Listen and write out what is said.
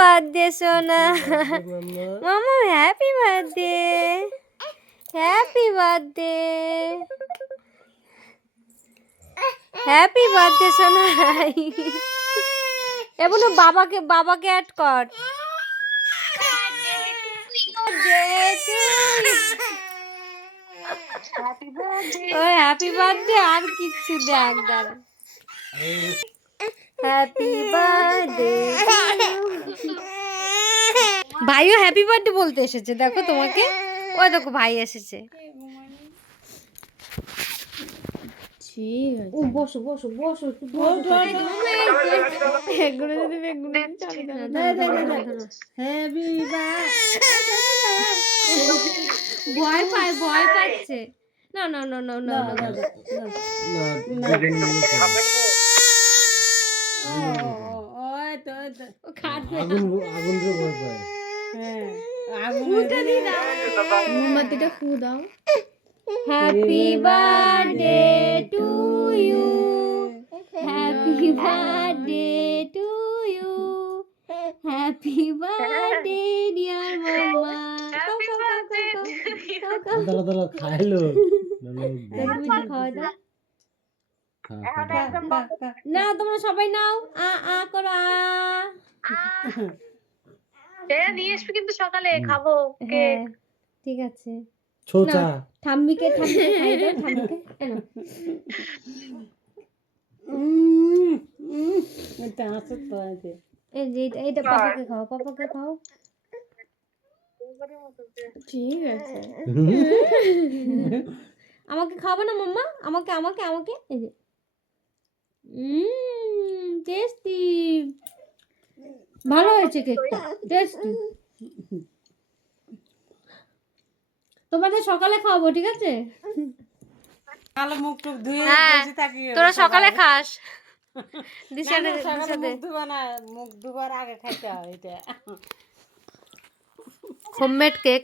Birthday সোনা মামা happy birthday happy birthday happy birthday সোনা এবার বাবাকে বাবাকে অ্যাড কর। ওই হ্যাপি বার্থডে আর কিচ্ছু দেখ দাঁড়া। হ্যাপি বার্থডে ভাইও হ্যাপি বার্থডে বলতে এসেছে দেখো তোমাকে ওই দেখো ভাই এসেছে ও বসো বসো বসো হ্যাপি ভয় পায় ভয় পাচ্ছে না না না ও আগুন আগুন রে ভয় পায় হ্যাঁ আগুন মোমবাতিটা ফু দাও happy birthday to you happy birthday to you happy birthday dear খাও দাঁড়া দাঁড়া খাইলো। খাওয়া দাও। না তোমরা সবাই নাও। আ আ করো আ। হ্যাঁ নিয়ে আসবি কিন্তু সকালে খাব হ্যাঁ ঠিক আছে। ছোচা ঠাম্মিকে ঠাম্মিকে খাই দাও ঠাম্মিকে এটা তো আছে এই যে এইটা পাপাকে খাও পাপাকে খাও। ঠিক আছে। আমাকে খাওয়াবে না মাম্মা? আমাকে আমাকে আমাকে? এই যে। টেস্টি ভালো হয়েছে কেকটা টেস্টি তোমাদের সকালে খাওয়াবো ঠিক আছে? কালো মুখ টুক ধুয়ে হ্যাঁ, বসে থাকি তোরা সকালে। খাস। দিশাতে দিশাতে মুখ ধোবা না মুখ ধোবার আগে খাইতে হয় এটা। Homemade cake